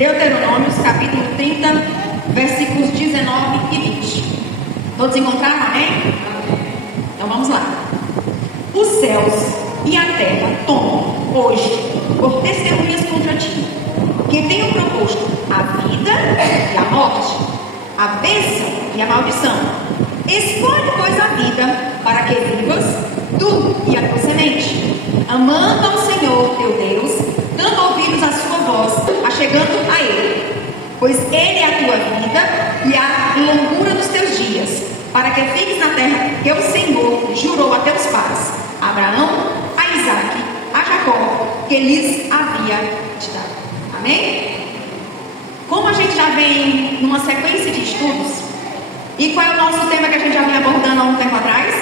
Deuteronômios, capítulo 30, versículos 19 e 20. Todos encontraram, amém? Então vamos lá. Os céus e a terra tomam hoje por testemunhas contra ti, que tenho proposto a vida e a morte, a bênção e a maldição. Escolhe, pois, a vida, para que vivas, tu e a tua semente, amando ao Senhor teu Deus, dando ouvidos à sua voz, achegando a Ele, pois Ele é a tua vida e a longura dos teus dias, para que fiques na terra que o Senhor jurou a teus pais, a Abraão, a Isaque, a Jacó, que lhes havia te dado. Amém? Como a gente já vem numa sequência de estudos, e qual é o nosso tema que a gente já vem abordando há um tempo atrás?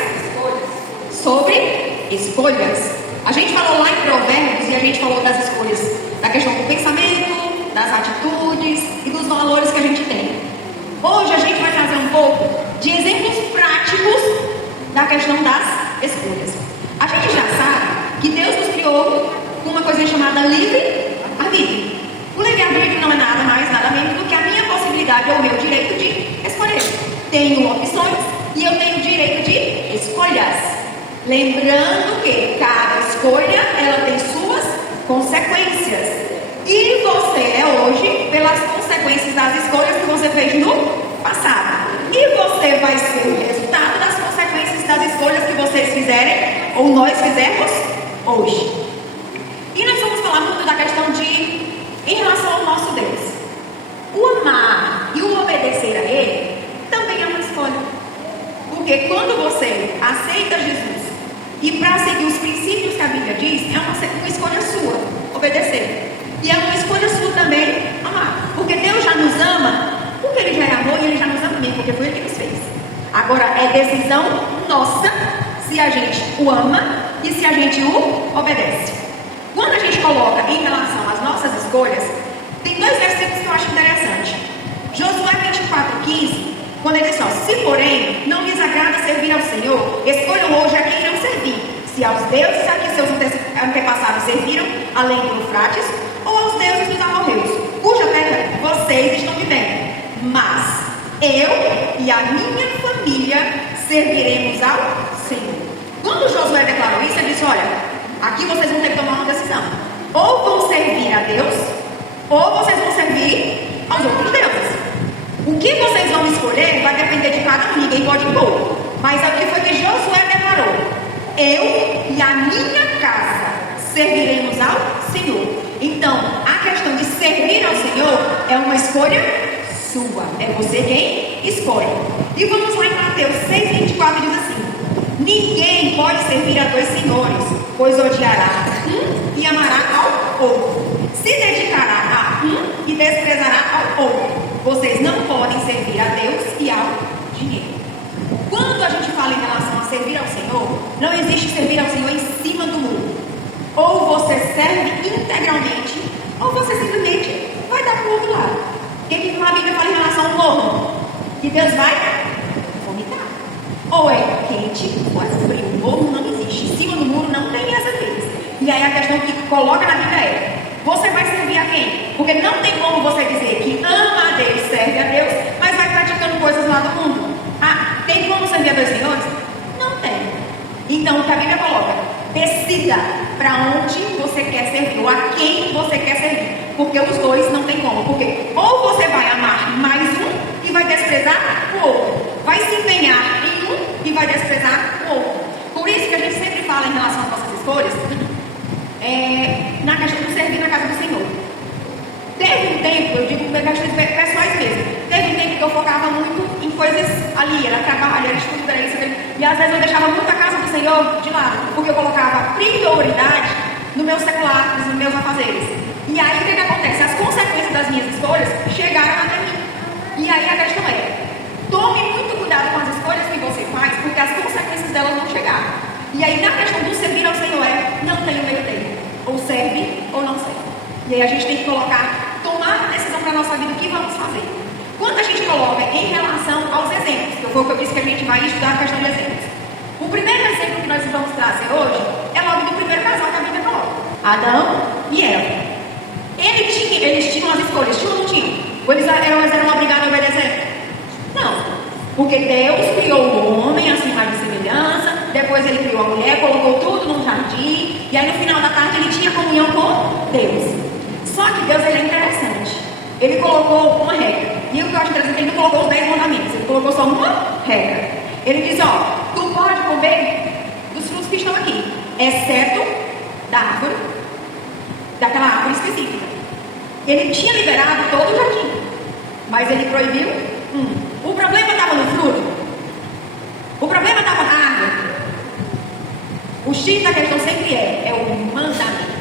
Sobre escolhas. A gente falou lá em Provérbios e a gente falou das escolhas, da questão do pensamento, das atitudes e dos valores que a gente tem. Hoje a gente vai trazer um pouco de exemplos práticos da questão das escolhas. A gente já sabe que Deus nos criou com uma coisa chamada livre-arbítrio. O livre-arbítrio não é nada mais, nada menos do que a minha possibilidade ou o meu direito de escolher. Tenho opções e eu tenho o direito de escolhas. Lembrando que cada escolha, ela tem suas consequências. E você é hoje pelas consequências das escolhas que você fez no passado. E você vai ser o resultado das consequências das escolhas que vocês fizerem, ou nós fizermos hoje. E nós vamos falar muito da questão em relação ao nosso Deus. O amar e o obedecer a Ele também é uma escolha. Porque quando você aceita Jesus e para seguir os princípios que a Bíblia diz, é uma escolha sua, obedecer. E é uma escolha sua também amar. Porque Deus já nos ama, porque Ele já é amor e Ele já nos ama também, porque foi Ele que nos fez. Agora é decisão nossa se a gente o ama e se a gente o obedece. Quando a gente coloca em relação às nossas escolhas, tem dois versículos que eu acho interessante. Josué 24:15, quando ele diz assim: se porém não lhes agrada servir ao Senhor, escolham hoje a quem irão servir, se aos deuses a que seus antepassados serviram, além do Eufrates, ou aos deuses dos amorreus, cuja terra vocês estão vivendo. Mas eu e a minha família serviremos ao Senhor. Quando Josué declarou isso, ele disse: olha, aqui vocês vão ter que tomar uma decisão. Ou vão servir a Deus, ou vocês vão servir aos outros deuses. O que vocês vão escolher vai depender de cada um, ninguém pode impor. Mas é o que foi que Josué declarou: eu e a minha casa serviremos ao Senhor. Então, a questão de servir ao Senhor é uma escolha sua. É você quem escolhe. E vamos lá em Mateus 6:24, diz assim: ninguém pode servir a dois senhores, pois odiará um e amará ao outro. Se dedicará a um e desprezará ao outro. Vocês não podem servir a Deus e ao dinheiro. Quando a gente fala em relação a servir ao Senhor, não existe servir ao Senhor em cima do muro. Ou você serve integralmente, ou você simplesmente vai dar para o outro lado. O que a Bíblia fala em relação ao morno? Que Deus vai vomitar. Ou é quente ou é frio. O morno não existe. Em cima do muro não tem essa vez. E aí a questão que coloca na Bíblia é: você vai servir a quem? Porque não tem como você dizer que ama a Deus, serve a Deus, mas vai praticando coisas lá do mundo. Ah, tem como servir a dois senhores? Não tem. Então o que a Bíblia coloca: decida para onde você quer servir, ou a quem você quer servir. Porque os dois não tem como. Porque ou você vai amar mais um e vai desprezar o outro. Vai se empenhar em um e vai desprezar o outro. Por isso que a gente sempre fala em relação às nossas escolhas, na questão de servir na casa do Senhor. Teve um tempo, eu digo questões pessoais mesmo, teve um tempo que eu focava muito em coisas ali, era trabalho, era estudo, era isso, e às vezes eu deixava muito a casa do Senhor de lado, porque eu colocava prioridade no meu secular, nos meus afazeres. E aí o que acontece? As consequências das minhas escolhas chegaram até mim. E aí a questão é: tome muito cuidado com as escolhas que você faz, porque as consequências delas vão chegar. E aí na questão do servir ao Senhor não tem o meio termo. Ou serve ou não serve. E aí a gente tem que tomar a decisão para a nossa vida, o que vamos fazer. Quando a gente coloca em relação aos exemplos, que foi o que eu disse que a gente vai estudar a questão de exemplos. O primeiro exemplo que nós vamos trazer hoje é logo do primeiro casal que a Bíblia coloca: Adão e Eva. Eles tinham as escolhas, tinham Ou eles eram obrigados a obedecer? Não. Porque Deus criou o homem, assim, mais de semelhança. Depois ele criou a mulher, colocou tudo num jardim. E aí no final da tarde ele tinha comunhão com Deus. Só que Deus, ele é interessante. Ele colocou uma regra. E o que eu acho interessante é que ele não colocou os 10 mandamentos. Ele colocou só uma regra. Ele diz, ó, tu pode comer dos frutos que estão aqui, exceto da árvore, daquela árvore específica. Ele tinha liberado todo o jardim, mas ele proibiu um. O problema estava no fruto? O problema estava na árvore? O X da questão sempre é o mandamento,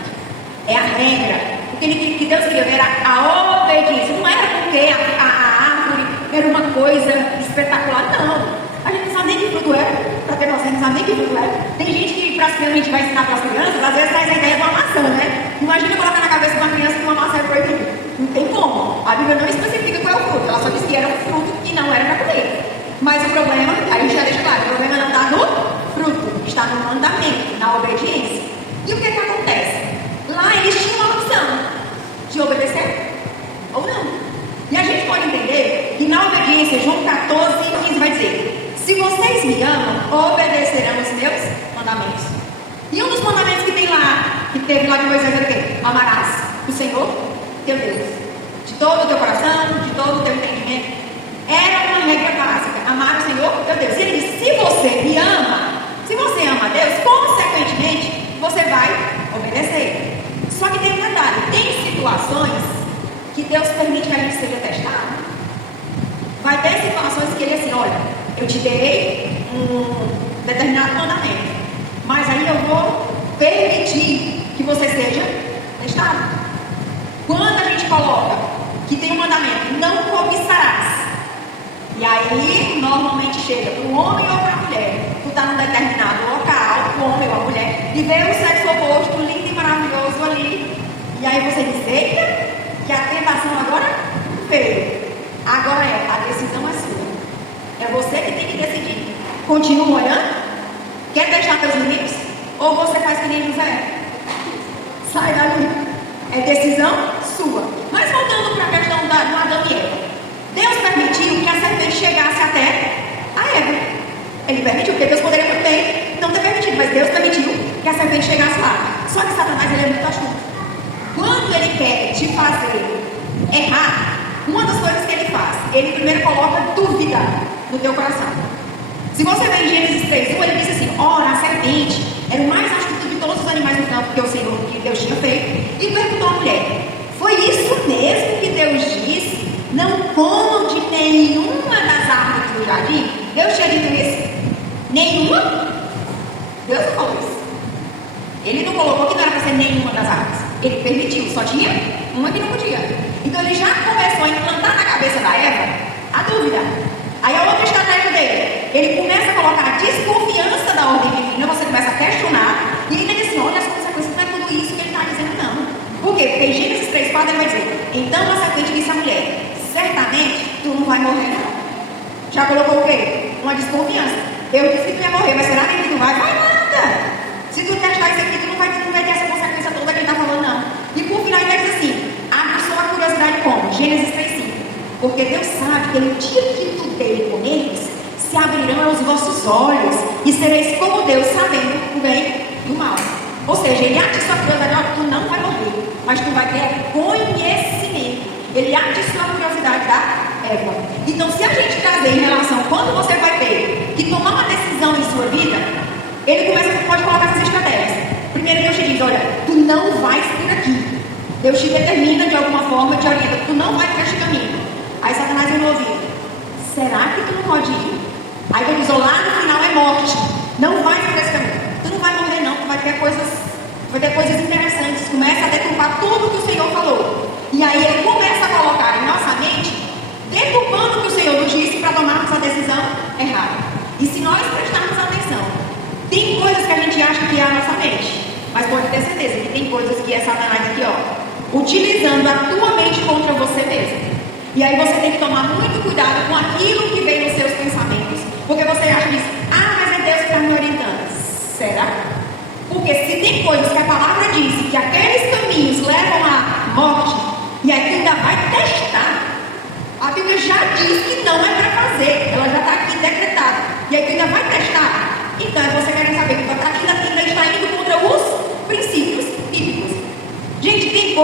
é a regra. O que Deus queria ver era a obediência. Não era porque a árvore era uma coisa espetacular, não. A gente não sabe nem que fruto era, para ter noção, não sabe nem que fruto era. Tem gente que praticamente vai ensinar para as crianças, às vezes traz a ideia de uma maçã, né? Imagina colocar na cabeça de uma criança que uma maçã é proibida. Não tem como. A Bíblia não especifica qual é o fruto, ela só diz que era um fruto que não era para comer. Mas o problema, aí já deixa claro, o problema não está no fruto, está no mandamento, na obediência. E o que acontece? Lá eles tinham uma opção de obedecer ou não. E a gente pode entender que na obediência, João 14:15 vai dizer: se vocês me amam, obedecerão os meus mandamentos. E um dos mandamentos que tem lá, que teve lá de Moisés, era o quê? Amarás o Senhor teu Deus de todo o teu coração, de todo o teu entendimento. Era uma regra básica, amar o Senhor teu Deus. E ele disse: se você me ama, se você ama a Deus, consequentemente você vai obedecer. Só que tem um detalhe, tem situações que Deus permite que a gente seja testado. Vai ter situações que ele assim, olha, eu te dei um determinado mandamento, mas aí eu vou permitir que você seja testado. Quando a gente coloca que tem um mandamento, não cobiçarás, e aí normalmente chega para o homem ou para a mulher, tu está num determinado local, o homem ou a mulher, e vê o sexo oposto lindo e maravilhoso ali, e aí você diz, eita, que a tentação agora veio. Agora a decisão é sua. É você que tem que decidir. Continua olhando? Quer testar teus limites? Ou você faz que nem José? Sai dali. É decisão sua. Mas voltando para a questão do Adão e Eva. Deus permitiu que a serpente chegasse até a Eva. Ele permitiu, porque Deus poderia muito bem não ter permitido, mas Deus permitiu que a serpente chegasse lá. Só que Satanás, ele é muito astuto. Quando ele quer te fazer errar, uma das coisas que ele faz, ele primeiro coloca dúvida no teu coração. Se você vê em Gênesis 3:1, ele diz assim: ora, a serpente era o mais astuto de todos os animais do campo que o Senhor, que Deus tinha feito, e perguntou à mulher: foi isso mesmo que Deus disse? Não comam de nenhuma das árvores do jardim? Deus tinha dito isso? Nenhuma? Deus não falou isso. Ele não colocou que não era para ser nenhuma das árvores. Ele permitiu, só tinha uma que não podia. Então ele já começou a implantar na cabeça da Eva a dúvida. Aí a outra estratégia dele, ele começa a colocar a desconfiança da ordem divina, você começa a questionar, e ele diz assim: olha, as consequências não é tudo isso que ele está dizendo, não. Por quê? Porque em Gênesis 3:4 ele vai dizer: então a serpente disse à mulher: certamente tu não vai morrer, não. Já colocou o quê? Uma desconfiança. Eu disse que tu ia morrer, mas será que tu vai? Vai nada. Se tu testar isso aqui, tu não vai ter essa consequência toda que ele está falando, não. E por final ele diz assim: abre só a curiosidade como? Gênesis 3:5. Porque Deus sabe que no dia que tu dele comeres, se abrirão os vossos olhos e sereis como Deus, sabendo o bem e o mal. Ou seja, ele atiça a curiosidade: tu não vai morrer, mas tu vai ter conhecimento. Ele atiça a curiosidade da Eva. Então, se a gente trazer em relação quando você vai ter que tomar uma decisão em sua vida, ele pode colocar essas estratégias. Primeiro Deus te diz: olha, tu não vais por aqui. Deus te determina de alguma forma, te orienta, tu não vai por este caminho. Aí Satanás vem no ouvido: será que tu não pode ir? Aí Deus diz: lá no final é morte. Não vai por esse caminho. Tu não vai morrer não, tu vai ter coisas interessantes. Começa a deturpar tudo que o Senhor falou. E aí ele começa a colocar em nossa mente, deturpando o que o Senhor nos disse para tomarmos a decisão errada. E se nós prestarmos atenção, tem coisas que a gente acha que é a nossa mente, mas pode ter certeza que tem coisas que é Satanás aqui, ó, utilizando a tua mente contra você mesmo. E aí você tem que tomar muito cuidado com aquilo que vem nos seus pensamentos, porque você acha que mas é Deus que está me orientando. Será? Porque se tem coisas que a palavra diz que aqueles caminhos levam à morte, e aí tu ainda vai testar,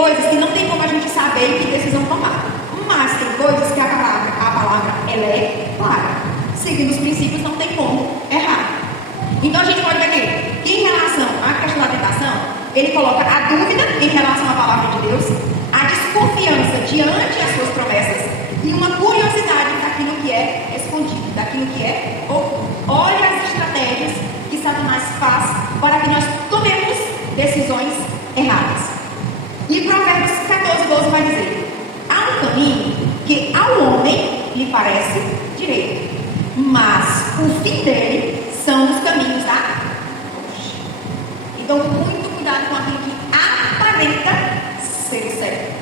coisas que não tem como a gente saber que decisão tomar. Mas tem coisas que a palavra ela é clara. Seguindo os princípios não tem como errar. Então a gente pode ver que em relação à questão da tentação, ele coloca a dúvida em relação à palavra de Deus, a desconfiança diante das suas promessas e uma curiosidade daquilo que é escondido, daquilo que é oculto. Olha as estratégias que Satanás faz para que nós tomemos decisões erradas. E Provérbios 14:12 vai dizer: há um caminho que ao homem lhe parece direito, mas o fim dele são os caminhos da morte. Então, muito cuidado com aquilo que aparenta ser o certo,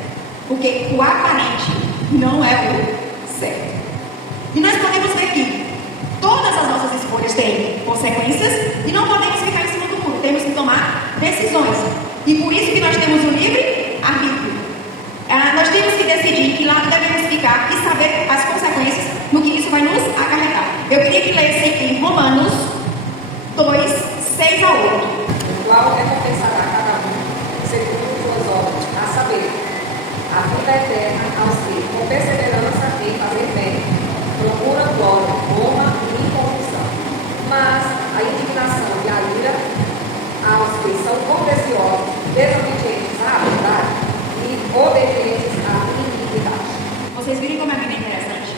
porque o aparente não é o certo. E nós podemos ver que todas as nossas escolhas têm consequências e não podemos ficar em cima do muro, temos que tomar decisões. E por isso que nós temos o livre arbítrio. Nós temos que decidir que lado devemos ficar e saber as consequências no que isso vai nos acarretar. Eu queria que lessem em Romanos 2, 6 a 8. O qual recompensará cada um segundo suas obras, a saber, a vida eterna aos que, com perseverança em fazer bem, procuram glória, honra e incorrupção. Mas a indignação e a ira aos que são contenciosos, desobedientes à verdade e obedientes à iniquidade. Vocês viram como é bem interessante?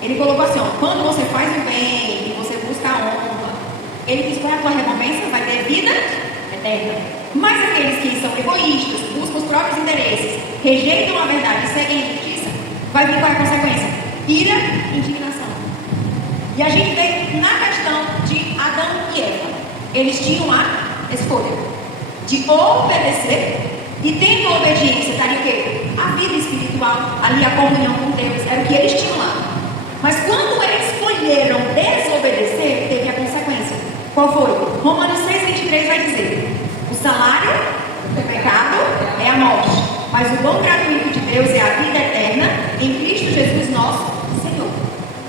Ele colocou assim, ó, quando você faz o bem e você busca a honra, ele diz que a tua recompensa vai ter vida eterna. Mas aqueles que são egoístas, buscam os próprios interesses, rejeitam a verdade e seguem a injustiça, vai vir qual é a consequência? Ira e indignação. E a gente vê na questão de Adão e Eva. Eles tinham a escolha de obedecer, e tendo a obediência, estaria o quê? A vida espiritual, ali a comunhão com Deus, era o que eles tinham lá. Mas quando eles escolheram desobedecer, teve a consequência. Qual foi? Romanos 6:23 vai dizer: o salário do pecado é a morte, mas o dom gratuito de Deus é a vida eterna em Cristo Jesus nosso Senhor.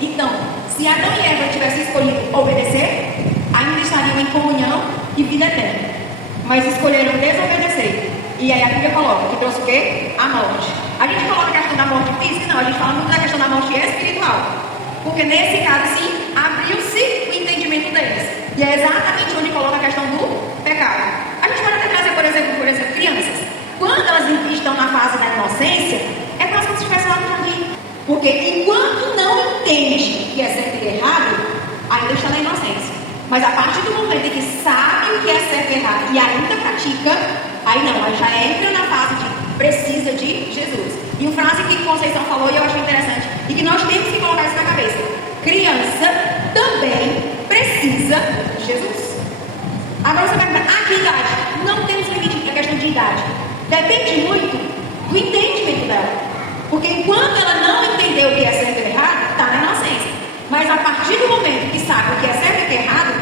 Então, se Adão e Eva tivessem escolhido obedecer, ainda estariam em comunhão e vida eterna. Mas escolheram desobedecer. E aí a Bíblia coloca que trouxe o quê? A morte. A gente coloca a questão da morte física? Não, a gente fala muito da questão da morte espiritual. Porque nesse caso, sim, abriu-se o entendimento deles. E é exatamente onde coloca a questão do pecado. A gente pode até trazer, por exemplo, crianças. Quando elas estão na fase da inocência, é quase como se estivesse lá no jardim. Porque enquanto não entende que é certo e errado, ainda está na inocência. Mas a partir do momento em que sabe o que é certo e errado e ainda pratica, aí não, aí já entra na fase de precisa de Jesus. E uma frase que Conceição falou e eu achei interessante, e que nós temos que colocar isso na cabeça: criança também precisa de Jesus. Agora você vai perguntar, que idade? Não temos limite, é questão de idade. Depende muito do entendimento dela. Porque enquanto ela não entendeu o que é certo e errado, está na inocência. Mas a partir do momento que sabe o que é certo e o que é errado,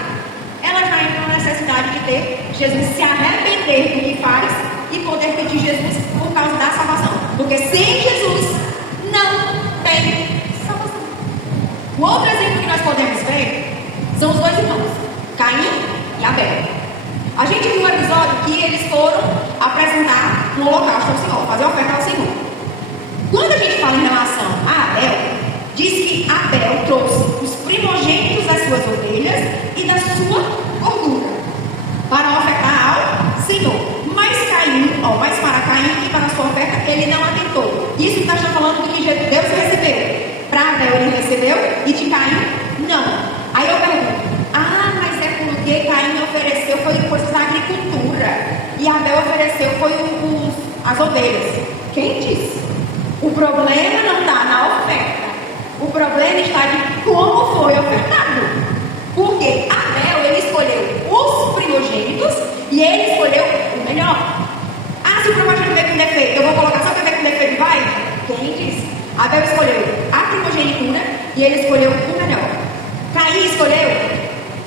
ela já entra na necessidade de ter Jesus, se arrepender do que faz e poder pedir Jesus por causa da salvação. Porque sem Jesus não tem salvação. O outro exemplo que nós podemos ver são os dois irmãos, Caim e Abel. A gente viu o episódio que eles foram apresentar no holocausto ao Senhor, fazer oferta ao Senhor. Quando a gente fala em relação a Abel, diz que Abel trouxe os primogênitos das suas ovelhas e da sua gordura para ofertar ao Senhor. Mas para Caim e para a sua oferta ele não atentou. Isso está falando do que Deus recebeu. Para Abel ele recebeu e de Caim não. Aí eu pergunto, mas é porque Caim ofereceu foi coisas da agricultura e Abel ofereceu foi as ovelhas. Quem disse? O problema não está na oferta. O problema está de como foi ofertado. Porque Abel, ele escolheu os primogênitos e ele escolheu o melhor. Se o primogênito veio com defeito, eu vou colocar só para ver com defeito vai? Quem disse? Abel escolheu a primogenitura e ele escolheu o melhor. Caim escolheu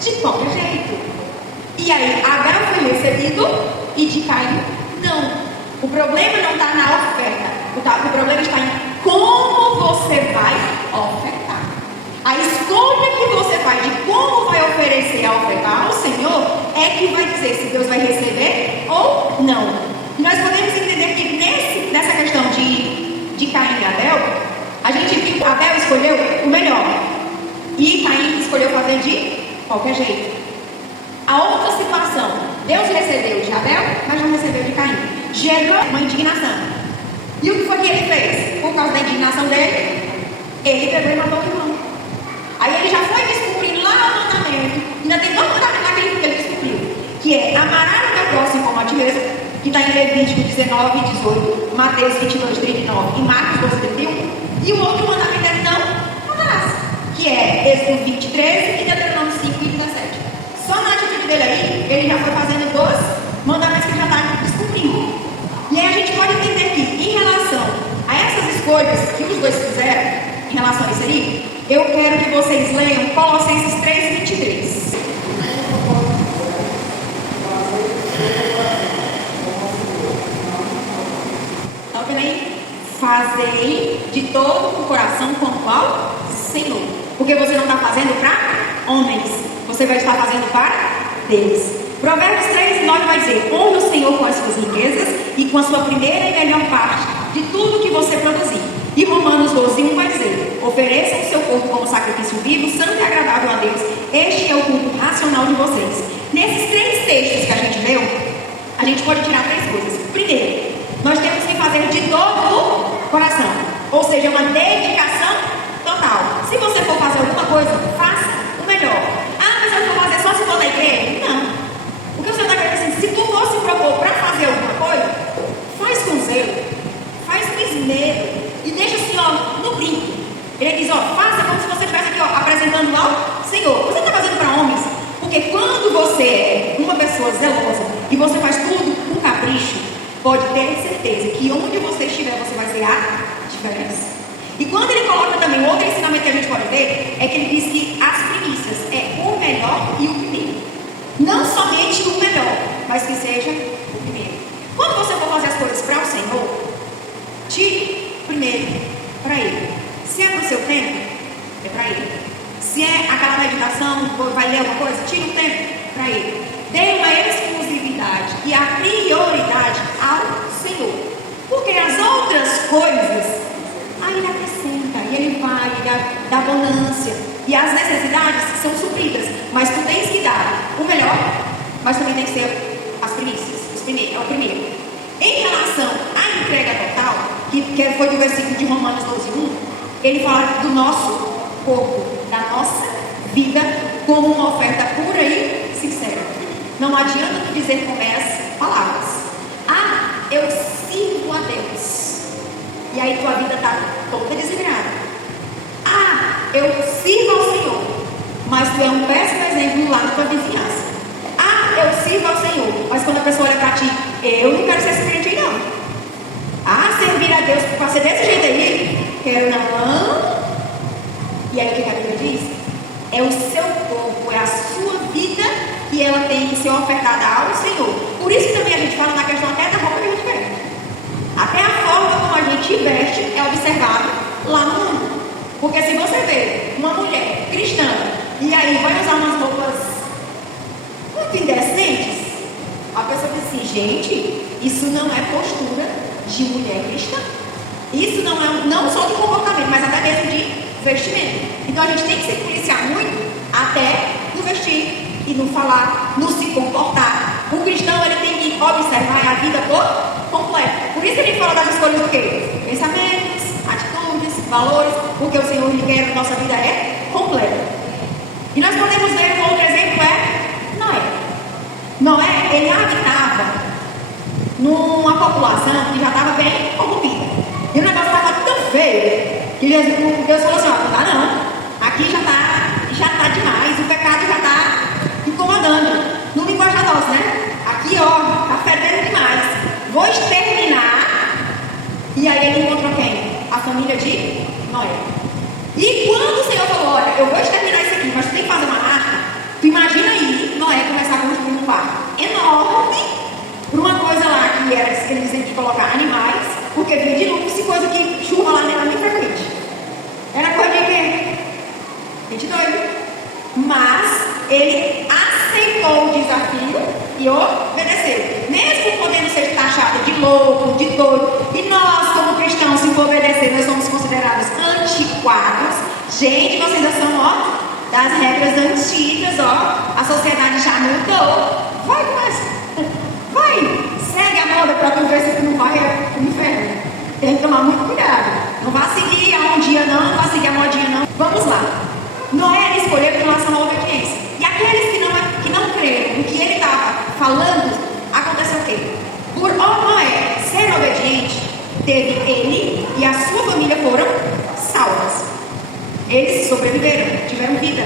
de qualquer jeito. E aí, Abel foi recebido e de Caim não. O problema não está na oferta. O problema está em como você vai ofertar. A escolha que você faz de como vai oferecer a oferta ao Senhor é que vai dizer se Deus vai receber ou não. E nós podemos entender que escolheu o melhor. E Caim escolheu fazer de qualquer jeito. A outra situação, Deus recebeu de Abel, mas não recebeu de Caim. Gerou uma indignação. E o que foi que ele fez? Por causa da indignação dele, ele pegou e matou o irmão. Aí ele já foi descumprindo lá no mandamento. Ainda tem dois mandamentos naquele que ele descumpriu, que é amar o teu próximo como a ti mesmo, que está em Levítico 19 e 18, Mateus 22, 39 e Marcos 12, 31. E o outro mandamento é não matarás, que é Êxodo 20, 13 e Deuteronômio 5 e 17. Só na atitude dele aí, ele já foi fazendo dois mandamentos que ele já está descumprindo. E aí a gente pode entender que, em relação a essas escolhas que os dois fizeram, em relação a isso aí, eu quero que vocês leiam Colossenses 3, 23. Está vendo aí? Fazei de todo o coração com qual? Senhor. Porque você não está fazendo para homens, você vai estar fazendo para Deus. Provérbios 3 e 9 vai dizer: honre o Senhor com as suas riquezas e com a sua primeira e melhor parte de tudo que você produzir. E Romanos 12, 1 vai dizer: ofereçam o seu corpo como sacrifício vivo, santo e agradável a Deus. Este é o culto racional de vocês. Nesses três textos que a gente leu, a gente pode tirar três coisas. Primeiro, nós temos que fazer de todo o coração, ou seja, uma dedicação total. Se você for fazer alguma coisa, faça o melhor. Ah, mas eu vou fazer só se for na igreja? Não. O que você está querendo assim, se tu for se propor para fazer alguma coisa, faz com zelo, faz com esmero e deixa assim, ó, no brinco. Ele diz, ó, faça como se você estivesse aqui, ó, apresentando ao Senhor. Você está fazendo para homens, porque quando você é uma pessoa zelosa e você faz tudo com capricho, pode ter certeza que onde você estiver, você vai ser a diferença. E quando ele coloca também outro ensinamento que a gente pode ver, é que ele diz que as primícias é o melhor e o primeiro. Não somente o melhor, mas que seja o primeiro. Quando você for fazer as coisas para o Senhor, tire primeiro para Ele. Se é para o seu tempo, é para Ele. Se é aquela meditação, vai ler alguma coisa, tire o tempo para Ele. Dê uma exclusividade e a prioridade ao Senhor. Porque as outras coisas, aí Ele acrescenta, e Ele vai, Ele dá abundância. E as necessidades são supridas, mas tu tens que dar o melhor, mas também tem que ser as primícias. É o primeiro. Em relação à entrega total, que foi do versículo de Romanos 12, 1, ele fala do nosso corpo, da nossa vida, como uma oferta pura e sincera. Não adianta tu dizer com essas palavras: ah, eu sirvo a Deus, e aí tua vida está toda desviada. Ah, eu sirvo ao Senhor, mas tu é um péssimo exemplo lá na tua vizinhança. Ah, eu sirvo ao Senhor, mas quando a pessoa olha para ti, eu não quero ser esse crente aí não. Ah, servir a Deus para ser desse jeito aí, quero não. E aí o que a Bíblia diz? É o seu corpo, é a sua vida que ela tem que ser ofertada ao Senhor. Por isso que também a gente fala na questão até da roupa que a gente veste. Até a forma como a gente veste é observada lá no mundo. Porque se você vê uma mulher cristã e aí vai usar umas roupas muito indecentes, a pessoa diz assim: gente, isso não é postura de mulher cristã. Isso não é não só de comportamento, mas até mesmo de vestimento. Então a gente tem que se policiar muito até no vestir e no falar, no se comportar. O cristão, ele tem que observar a vida por completo. Por isso ele fala das escolhas do quê? Pensamentos, atitudes, valores, porque o Senhor lhe quer que a nossa vida é completa. E nós podemos ver um outro exemplo é Noé. Noé, ele habitava numa população que já estava bem corrompida. E o negócio estava tão feio que Deus falou assim: ó, não dá não. Aqui já tá demais, o pecado já está incomodando. No linguagem nossa, né? Aqui, ó, tá fedendo demais. Vou exterminar. E aí ele encontrou quem? A família de Noé. E quando o Senhor falou: olha, eu vou exterminar isso aqui, mas tu tem que fazer uma arca. Tu imagina aí Noé começar a construir um barco enorme por uma coisa lá que era que eles diziam de colocar animais, porque vinha de novo, se coisa que chuva lá não era nem frequente. Era coisa de quê? Gente doido. Mas ele aceitou o desafio e obedeceu, mesmo podendo ser taxado de louco, de doido. E nós, como cristãos, se for obedecer, nós somos considerados anticristo. quadros. Gente, vocês já são, ó, das regras antigas, ó. A sociedade já mudou. Vai com essa. Vai. Segue a moda para tu ver se tu não vai pro inferno. Tem que tomar muito cuidado. Não vá seguir a um dia não vá seguir a modinha não. Vamos lá. Noé escolheu em relação à obediência. E aqueles que não creram no que ele estava falando, aconteceu o quê? Por Noé ser obediente, teve ele e a sua família foram salvas. Eles sobreviveram, tiveram vida.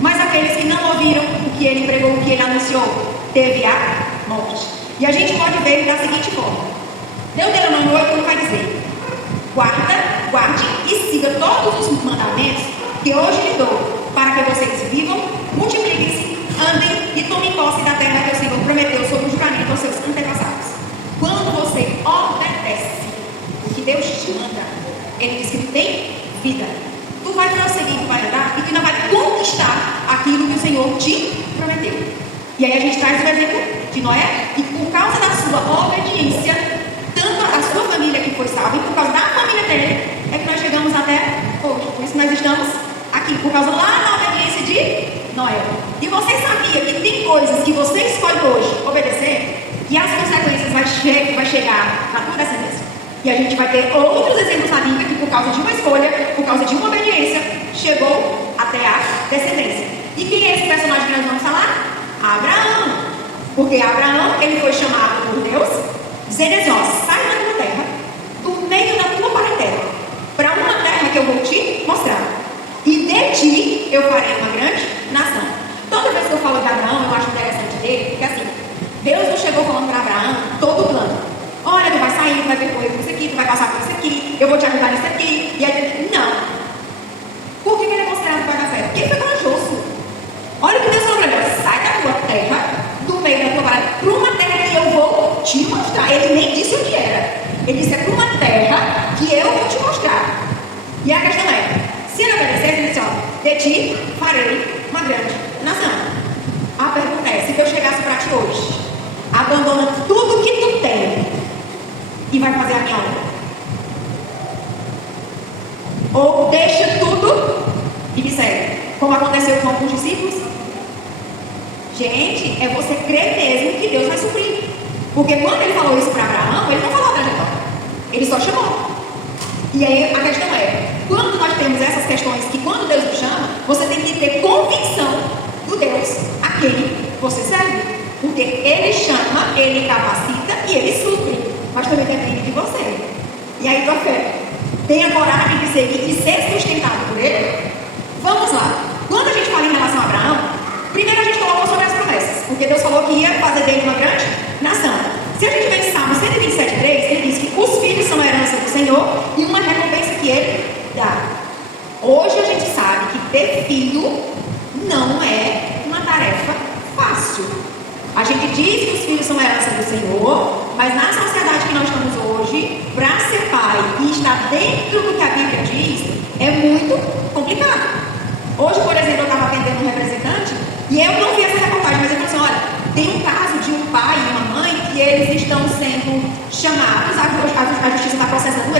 Mas aqueles que não ouviram o que ele pregou, o que ele anunciou, teve a morte. E a gente pode ver da seguinte forma. Deuteronômio 8 vai dizer: guarde e siga todos os mandamentos que hoje lhe dou, para que vocês vivam, multipliquem-se, andem e tomem posse da terra que o Senhor prometeu sob o juramento aos seus antepassados. Quando você obedece o que Deus te manda, Ele diz que tu tem vida. Tu vai prosseguir, tu vai andar e tu ainda vai conquistar aquilo que o Senhor te prometeu. E aí a gente traz o exemplo de Noé, e por causa da sua obediência, tanto a sua família que foi salva, e por causa da família dele, é que nós chegamos até hoje. Por isso nós estamos aqui, por causa lá da obediência de Noé. E você sabia que tem coisas que você escolhe hoje obedecer, e as consequências vai chegar na tua descendência. E a gente vai ter outros exemplos na Bíblia que por causa de uma escolha, por causa de uma obediência, chegou até a descendência. E quem é esse personagem que nós vamos falar? Abraão. Porque Abraão, ele foi chamado por Deus, dizendo assim, ó, sai da tua terra, do meio da tua parentela, para uma terra que eu vou te mostrar. E de ti eu farei uma grande nação. Toda vez que eu falo de Abraão, eu acho interessante dele, porque assim, Deus não chegou falando para Abraão todo o plano. Olha, tu vai sair, tu vai percorrer por isso aqui, tu vai passar por isso aqui, eu vou te ajudar nisso aqui. E aí, não. Por que ele é considerado pai da fé? Porque ele foi corajoso. Olha o que Deus falou para ele: sai da tua terra, do meio da tua parada, para uma terra que eu vou te mostrar. Ele nem disse o que era. Ele disse: é para uma terra que eu vou te mostrar. E a questão é: se ele obedecesse, ele disse: ó, de ti farei uma grande nação. A pergunta é: se eu chegasse para ti hoje, abandona tudo que tu tem e vai fazer a minha obra, ou deixa tudo e me segue, como aconteceu com alguns discípulos? Gente, é você crer mesmo que Deus vai suprir. Porque quando ele falou isso para Abraão, ele não falou a trajetória, ele só chamou. E aí a questão é: quando nós temos essas questões que quando Deus nos chama, você tem que ter convicção do Deus a quem você serve. Porque ele chama, ele capacita e ele supre. Mas também depende de você. E aí tua fé, tenha coragem de seguir e ser sustentado por ele. Vamos lá. Quando a gente fala em relação a Abraão, primeiro a gente colocou sobre as promessas. Porque Deus falou que ia fazer dele uma grande nação. Se a gente vê em Salmo 127:3, ele diz que os filhos são a herança do Senhor e uma recompensa que ele dá. Hoje a gente sabe que ter filho não é uma tarefa fácil. A gente diz que os filhos são a herança do Senhor, mas na sociedade que nós estamos hoje, para ser pai e estar dentro do que a Bíblia diz, é muito complicado. Hoje, por exemplo, eu estava atendendo um representante e eu não vi essa reportagem, mas ele falou assim: olha, tem um caso de um pai e uma mãe que eles estão sendo chamados, a justiça está processando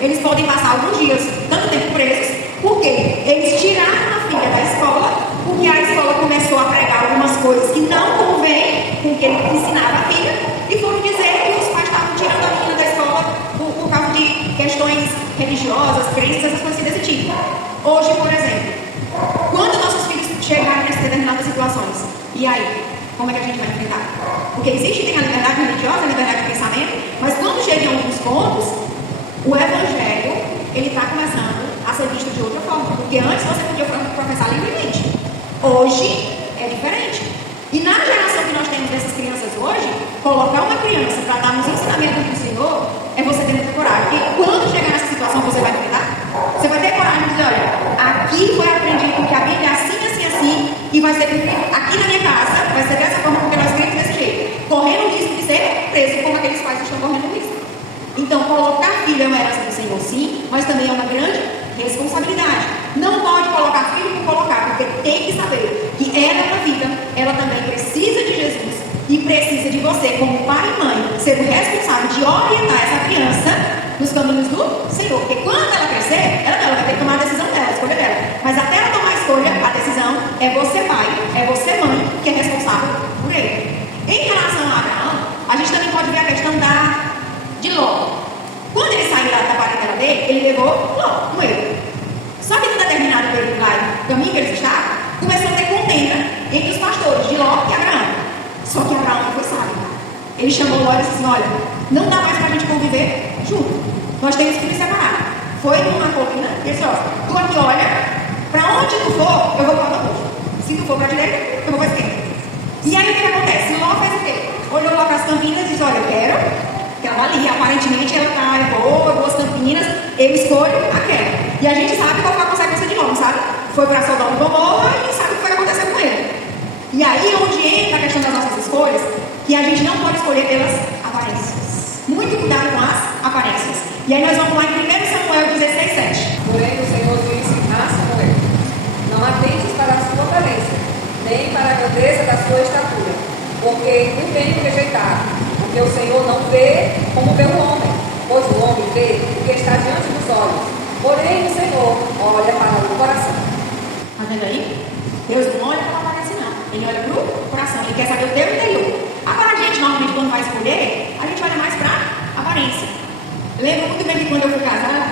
eles podem passar alguns dias, tanto tempo presos, porque eles tiraram a filha da escola, porque a escola começou a pregar algumas coisas que não convém com o que ele ensinava a filha, e foram dizer que os pais estavam tirando a filha da escola por causa de questões religiosas, crenças, essas coisas desse tipo. Hoje, por exemplo, quando nossos filhos chegarem nessas determinadas situações, e aí? Como é que a gente vai enfrentar? Porque existe a liberdade religiosa, a liberdade de pensamento, mas quando chega em alguns pontos, o evangelho, ele está começando a ser visto de outra forma. Porque antes você podia professar livremente. Hoje é diferente. E na geração que nós temos dessas crianças hoje, colocar uma criança para dar nos ensinamentos do Senhor, é você ter muita coragem. Porque quando chegar nessa situação, você vai enfrentar. Você vai ter coragem de dizer: olha, aqui foi aprendido que a Bíblia é assim, assim, assim, e vai ser cumprido aqui na minha casa, vai ser dessa forma, porque nós cremos desse jeito. Correndo o risco de ser preso, como aqueles pais estão correndo o risco. Então, colocar filho é uma herança do Senhor, sim, mas também é uma grande responsabilidade. Não pode colocar filho por colocar, porque tem que saber que ela na vida, ela também precisa de Jesus e precisa de você, como pai e mãe, ser o responsável de orientar essa criança nos caminhos do Senhor. Porque quando ela crescer, ela vai ter que tomar a decisão dela. assim, olha, não dá mais para a gente conviver junto. Nós temos que nos separar. Foi numa coluna, e ele disse, ó, tu aqui olha, para onde tu for, eu vou para o oposto. Se tu for para a direita, eu vou para a esquerda. E aí o que acontece? Ló fez o quê? Olhou lá para as campinas e disse, olha, eu quero que ela ali, aparentemente ela está boa, boas campinas, eu escolho aquela. E a gente sabe qual foi a consequência de Ló, sabe? Foi para Sodoma e Gomorra e sabe o que foi que aconteceu com ele. E aí onde entra a questão das nossas escolhas, que a gente não pode escolher pelas aparências. Muito cuidado com as aparências. E aí nós vamos lá em 1 Samuel 16:7. Porém, o Senhor disse a Samuel: não atentes para a sua aparência, nem para a grandeza da sua estatura, porque o tenho rejeitado. Porque o Senhor não vê como vê o homem, pois o homem vê o que está diante dos olhos. Porém, o Senhor olha para o coração. Está vendo aí? Deus não olha para a aparência, não. Ele olha para o coração. Ele quer saber o teu interior. Agora, a gente, normalmente, quando vai escolher, a gente olha mais para a aparência. Eu lembro muito bem que quando eu fui casada,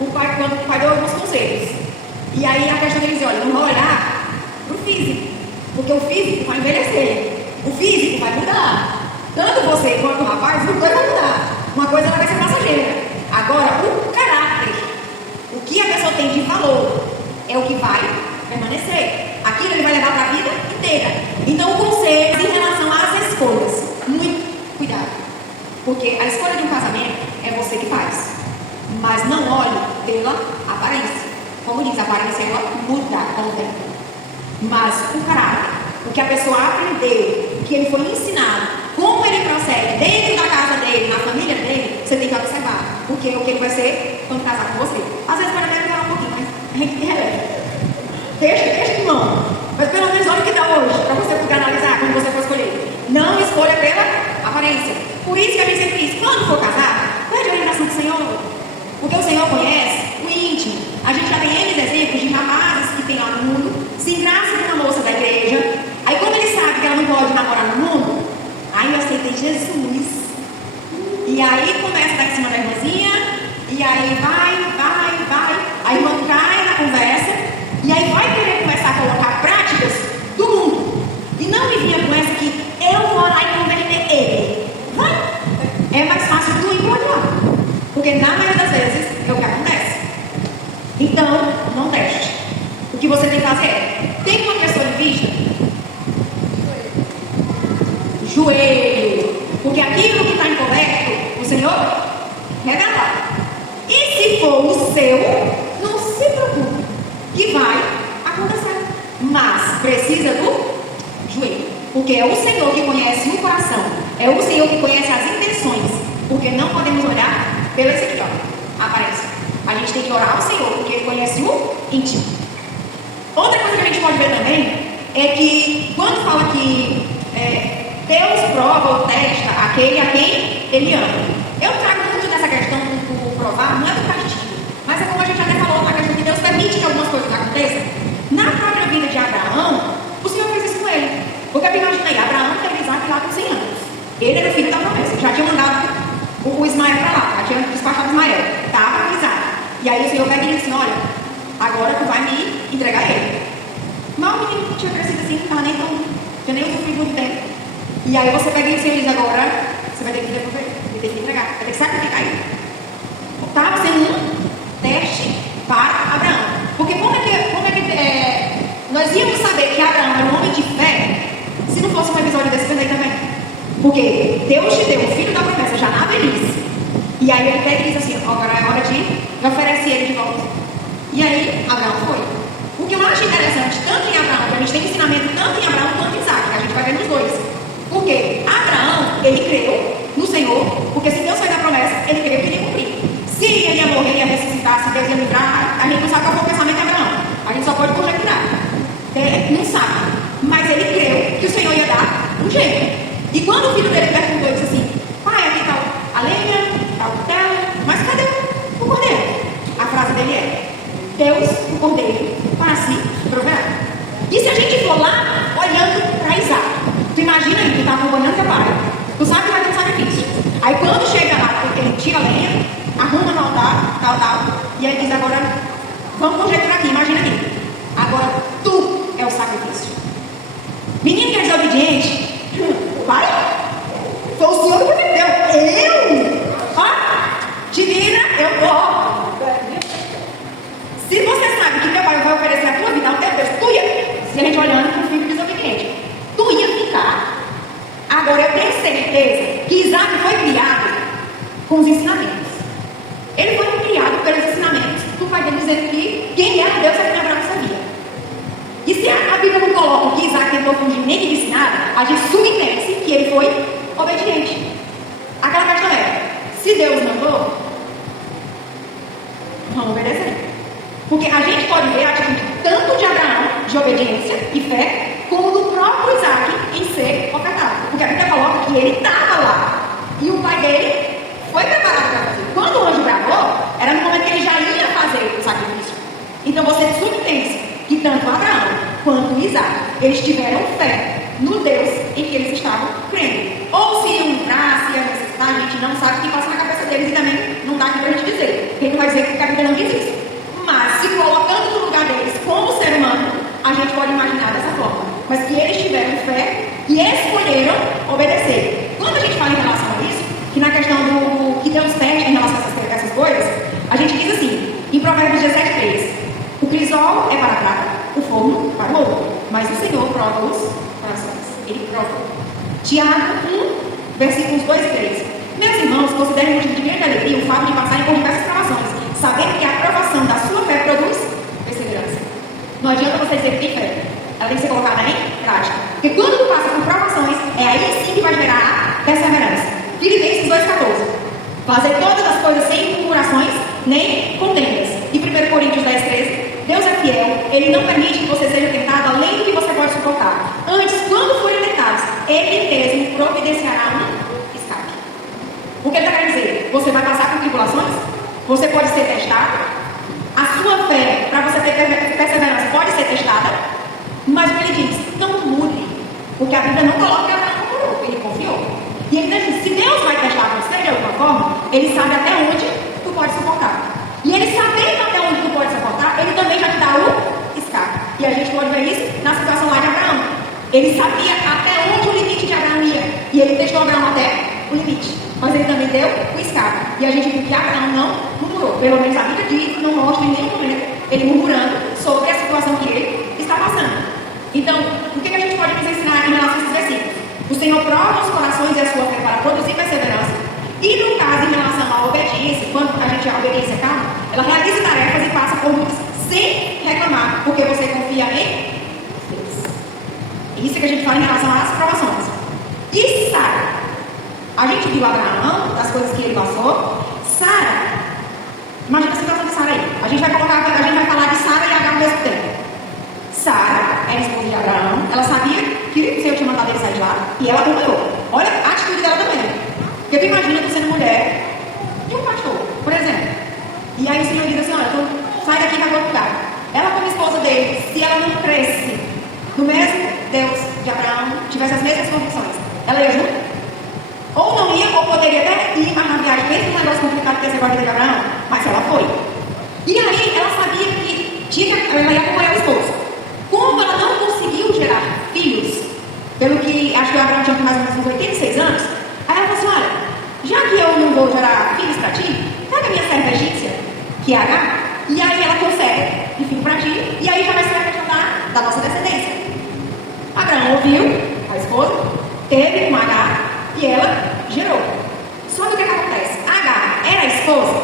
o pai deu alguns conselhos. E aí, a questão dele diz, olha, não vai olhar para o físico. Porque o físico vai envelhecer. O físico vai mudar. Tanto você quanto o rapaz, os dois vão mudar. Uma coisa vai ser passageira. Agora, o caráter, o que a pessoa tem de valor, é o que vai permanecer. Aquilo ele vai levar para a vida inteira. Então, o conselho em relação às escolhas, muito cuidado. Porque a escolha de um casamento é você que faz. Mas não olhe pela aparência. Como diz, a aparência ela muda com o tempo. Mas o caráter, o que a pessoa aprendeu, o que ele foi ensinado, como ele procede dentro da casa dele, na família dele, você tem que observar. Porque o que ele vai ser quando casar com você. Às vezes pode até demorar um pouquinho, mas a gente releva. Deixa de mão. Mas pelo menos olha o que dá hoje, para você poder analisar quando você for escolher. Não escolha pela aparência. Por isso que a gente sempre diz, quando for casar, pede a orientação do Senhor. Porque o Senhor conhece o íntimo. A gente já tem N exemplos de rapazes que tem lá no mundo, se engraçam com uma moça da igreja. Aí quando ele sabe que ela não pode namorar no mundo, aí eu aceitei Jesus. E aí começa a dar em cima da irmãzinha, e aí vai. A irmã cai na conversa, e aí vai querer começar a colocar práticas do mundo. E não me vinha com essa que eu vou lá e converter ele. Vai. É mais fácil tu ir para lá. Porque na maioria das vezes é o que acontece. Então, não teste. O que você tem que fazer é, tem uma pessoa em vista? Joelho. Porque aquilo que está incorreto, o Senhor revela. E se for o seu, não se preocupe, que vai acontecer. Mas precisa do joelho. Porque é o Senhor que conhece o coração. É o Senhor que conhece as intenções. Porque não podemos olhar pelo esse aqui, ó, aparência. A gente tem que orar ao Senhor, porque Ele conhece o íntimo. Outra coisa que a gente pode ver também é que quando fala que Deus prova ou testa aquele a quem Ele ama. Eu trago muito dessa questão do provar, não é do castigo, mas é como a gente até falou na questão que Deus permite que algumas coisas aconteçam. Na própria vida de Abraão, o Senhor fez isso com ele. Porque imagina aí, Abraão teve Isaac lá com 100 anos. Ele era filho da promessa, já tinha mandado o Ismael para lá, já tinha despachado Ismael, estava com Isaac. E aí o Senhor pega e diz assim, olha, agora tu vai me entregar ele. Mas o menino não tinha crescido assim, não estava nem tão, tinha nem usufruído muito tempo. E aí você pega e diz, agora você vai ter que devolver, vai ter que entregar, vai ter que sacrificar ele. Estava sendo um teste para Abraão. Porque como é que nós íamos saber que Abraão era um homem de fé se não fosse um episódio desse daí também? Porque Deus te deu o filho da promessa já na velhice. E aí ele pega e diz assim, agora é hora de oferecer ele de volta. E aí Abraão foi. O que eu acho interessante, tanto em Abraão, que a gente tem ensinamento tanto em Abraão quanto em Isaac, que a gente vai ver nos dois. Porque Abraão, ele creu no Senhor, porque se Deus fez a promessa, ele creu que ele ia cumprir. Se ele ia morrer, ia ressuscitar, se Deus ia livrar, a gente não sabe qual foi o pensamento de Abraão. A gente só pode conjecturar. Não sabe. Mas ele creu que o Senhor ia dar um jeito. E quando o filho dele perguntou, ele disse assim, pai, aqui está a lenha, está o cutelo, mas cadê o cordeiro? A frase dele é, Deus, o cordeiro, para si proverá. E se a gente for lá, olhando para Isaac, tu imagina aí, tu está acompanhando teu pai, tu sabe que vai ter um sacrifício. Aí quando chega lá, ele tira a lenha, arruma no altar, tal, e aí diz, agora, vamos conjecturar aqui, imagina aqui. Agora, tu é o sacrifício. Menino que é desobediente, pai, foi o Senhor que prometeu, que teu pai vai oferecer a tua vida ao teu Deus, tu ia, se a gente olhando para o filho desobediente, tu ia ficar. Agora eu tenho certeza que Isaac foi criado com os ensinamentos. Ele foi criado pelos ensinamentos do pai dele, dizendo que quem era Deus é quem Abraão sabia. E se a Bíblia não coloca que Isaac tentou fugir nem que disse nada, a gente subentende que ele foi obediente. Aquela questão é, se Deus mandou, vamos obedecer. Porque a gente pode ver a atitude tanto de Abraão, de obediência e fé, como do próprio Isaac em ser ofertado. Porque a Bíblia coloca que ele estava lá. E o pai dele foi preparado para fazer. Quando o anjo gravou, era no momento que ele já ia fazer o sacrifício. Então você subentende que tanto Abraão quanto Isaac, eles tiveram fé no Deus em que eles estavam crendo. Ou se iam livrar, se iam necessitar, a gente não sabe o que passa na cabeça deles e também não dá aqui para a gente dizer. Quem não vai dizer que a Bíblia não diz isso. Mas se colocando no lugar deles como ser humano, a gente pode imaginar dessa forma. Mas que eles tiveram fé e escolheram obedecer. Quando a gente fala em relação a isso, que na questão do que Deus pede em relação a essas coisas, a gente diz assim, em Provérbios 17:3, o crisol é para a prata, o forno para o ouro, mas o Senhor prova os corações. Ele prova. Tiago 1, versículos 2 e 3. Meus irmãos, considerem motivo de grande alegria o fato de passarem por diversas provações, sabendo que a aprovação da sua fé produz perseverança. Não adianta você dizer que tem fé, ela tem que ser colocada em prática. Porque quando tu passa por provações, é aí sim que vai gerar a perseverança. Filipenses 2,14. Fazer todas as coisas sem murmurações, nem contendas. E 1 Coríntios 10,13. Deus é fiel, Ele não permite que você seja tentado além do que você pode suportar. Antes, quando forem tentados, Ele mesmo providenciará um escape. O que Ele está querendo dizer? Você vai passar por tribulações? Você pode ser testado? A sua fé, para você ter perseverança, pode ser testada? Mas o que Ele diz? Não mude. Porque a Bíblia não coloca que Abraão murmurou, ele confiou. E ele diz, se Deus vai testar você de alguma forma, Ele sabe até onde tu pode suportar. E Ele sabendo até onde tu pode suportar, Ele também já te dá o escape. E a gente pode ver isso na situação lá de Abraão. Ele sabia até onde o limite de Abraão ia. E Ele testou Abraão até o limite. Mas Ele também deu o escape. E a gente viu que Abraão não murmurou. Pelo menos a Bíblia diz, não mostra em nenhum momento ele murmurando sobre a situação que ele está passando. Então, o que a gente pode nos ensinar em relação a esses versículos? O Senhor prova os corações e a sua fé para produzir perseverança. E no caso, em relação à obediência, quando a obediência calma, ela realiza tarefas e passa por lutas sem reclamar, porque você confia em Deus. Isso que a gente fala em relação às provações. E Sara? A gente viu Abraão, das coisas que ele passou. Sara, imagina a situação de Sara aí. A gente vai falar de Sara e Agar ao mesmo tempo. Sara era esposa de Abraão, ela sabia que o Senhor tinha mandado ele sair de lá, e ela acompanhou. Olha a atitude dela também. Porque tu imagina tu sendo mulher de um pastor, por exemplo. E aí o Senhor diz assim, olha, então sai daqui e vai para outro lugar. Ela como esposa dele, se ela não cresce no mesmo Deus de Abraão, tivesse as mesmas condições, ela ia junto? Ou não ia, ou poderia até ir, mas na viagem, mesmo um negócio complicado que essa guarda de Abraão, mas ela foi. E aí ela sabia que ela ia acompanhar o esposo. Como ela não conseguiu gerar filhos, pelo que acho que o Abraão tinha mais ou menos uns 86 anos, aí ela falou assim, olha, já que eu não vou gerar filhos para ti, pega a minha serva egípcia, que é Agar, e aí ela consegue um filho para ti, e aí já vai ser a questão da nossa descendência. Abraão ouviu a esposa, teve com Agar, e ela gerou. Só que o que acontece? Agar era a esposa,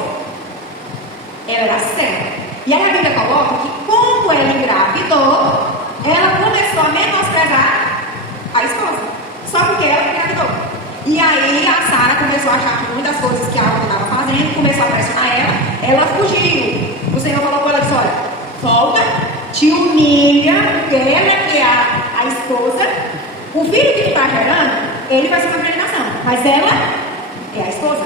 ela era serva. E aí a Bíblia coloca que como ela engravidou, ela começou a menosprezar a esposa. Só porque ela engravidou. E aí a Sara começou a achar que muitas coisas que a outra estava fazendo, começou a pressionar ela fugiu. O Senhor falou para ela, disse, olha, volta, te humilha, porque ela que é a esposa, o filho que tu está gerando, ele vai ser uma peregrinação, mas ela é a esposa.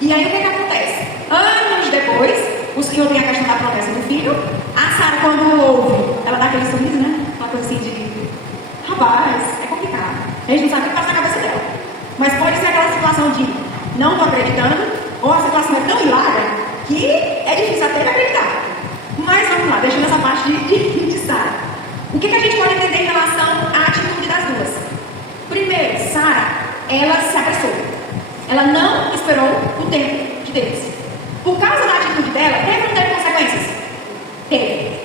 E aí o que acontece? Anos depois, o Senhor tem a questão da promessa do filho. A Sara, quando ouve, ela dá aquele sorriso, né? Uma coisa assim de rapaz, é complicado. A gente não sabe o que passa na cabeça dela. Mas pode ser aquela situação de não estou acreditando, ou a situação é tão hilária que é difícil até de acreditar. Mas vamos lá, deixando essa parte de Sara. O que a gente pode entender em relação à atitude das duas? Primeiro, Sara, ela se apressou. Ela não esperou o tempo de Deus. Por causa da atitude dela, teve ou não teve consequências? Teve.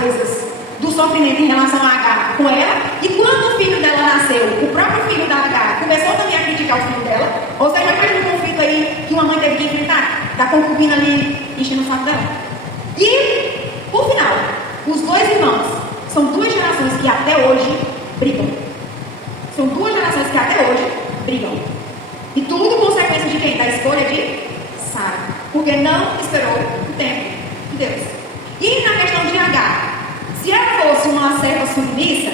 coisas do sofrimento em relação a Agar com ela, e quando o filho dela nasceu, o próprio filho da Agar começou também a criticar o filho dela, ou seja, mais um conflito aí que uma mãe teve que enfrentar, da concubina ali enchendo o saco dela. E, por final, os dois irmãos são duas gerações que até hoje brigam. São duas gerações que até hoje brigam. E tudo consequência de quem? Da escolha de Sara. Porque não esperou o tempo de Deus. E na questão de Agar, se ela fosse uma serva submissa,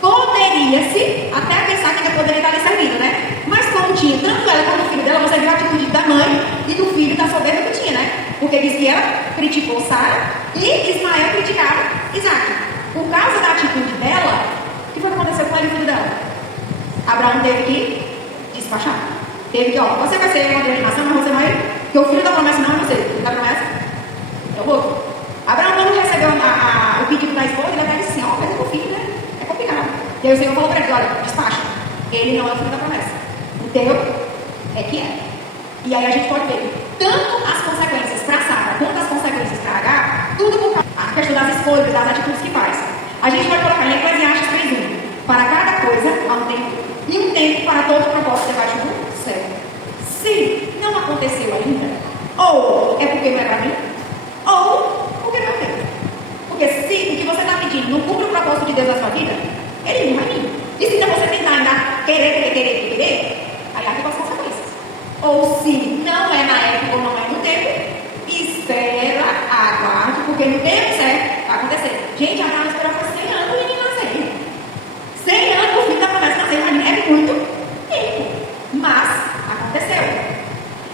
poderia-se até pensar que ela poderia estar lhe servindo, né? Mas como tinha tanto ela quanto o filho dela, você viu a atitude da mãe e do filho da soberba que tinha, né? Porque diz que ela criticou Sara e Ismael criticava Isaac. Por causa da atitude dela, o que foi que aconteceu com ela e o filho dela? Abraão teve que despachar. Teve que, ó, você vai ser uma grande nação, mas você vai. Porque o filho da promessa não é você. O filho da promessa é o outro. Abraão, quando recebeu o pedido da esposa, ele até disse assim: ó, mas é o filho, né? É complicado. E aí o Senhor falou para ele: olha, despacha. Ele não é o filho da promessa. O teu é que é. E aí a gente pode ver tanto as consequências para Sara quanto as consequências para Agar, tudo por causa da questão das escolhas, das atitudes que faz. A gente pode colocar em Eclesiastes 3:1: para cada coisa há um tempo, e um tempo para todo propósito debaixo do céu. Se não aconteceu ainda, ou é porque não é para mim, ou porque não é Deus. Porque se o que você está pedindo não cumpre o propósito de Deus na sua vida, ele não vai vir. E se você tentar ainda querer, aí fica as consequências. Ou se não é na época ou não é no tempo, espera, aguarde, porque no tempo certo vai acontecer. Gente, Agar esperou por 100 anos e ninguém nasceu. 100 anos o filho da promessa nasceu, é muito tempo. Mas aconteceu.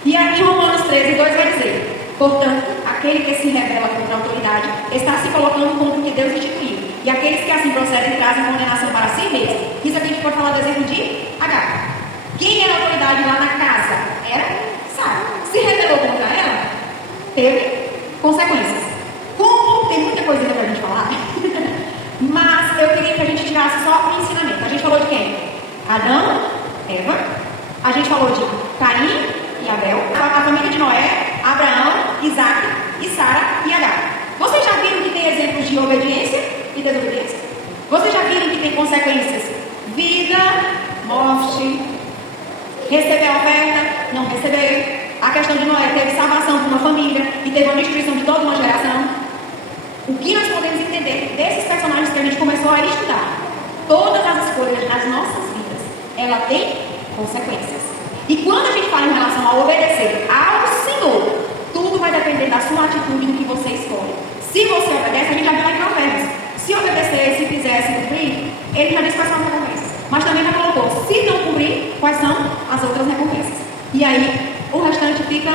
E aqui em Romanos 13:2 vai dizer: portanto, aquele que se rebela contra a autoridade está se colocando contra o que Deus instituiu. E aqueles que assim procedem trazem condenação para si mesmos. Isso aqui a gente pode falar do exemplo de Agar. Quem era a autoridade lá na casa? Era Sara. Se rebelou contra ela, teve consequências. Como tem muita coisa para a gente falar, mas eu queria que a gente tirasse só o ensinamento. A gente falou de quem? Adão, Eva. A gente falou de Caim e Abel. A família de Noé, Abraão, Isaac e Sara e Agar. Vocês já viram que tem exemplos de obediência e desobediência? Vocês já viram que tem consequências? Vida, morte, receber a oferta, não receber. A questão de Noé teve salvação para uma família e teve uma destruição de toda uma geração. O que nós podemos entender desses personagens que a gente começou a estudar? Todas as escolhas nas nossas vidas, ela tem consequências. E quando a gente fala em relação a obedecer ao Senhor, tudo vai depender da sua atitude no que você escolhe. Se você obedece, a gente já viu lá em Provérbios. Se obedecer, se fizer, se cumprir, ele já disse quais são as recompensas. Mas também já colocou, se não cumprir, quais são as outras recompensas. E aí, o restante fica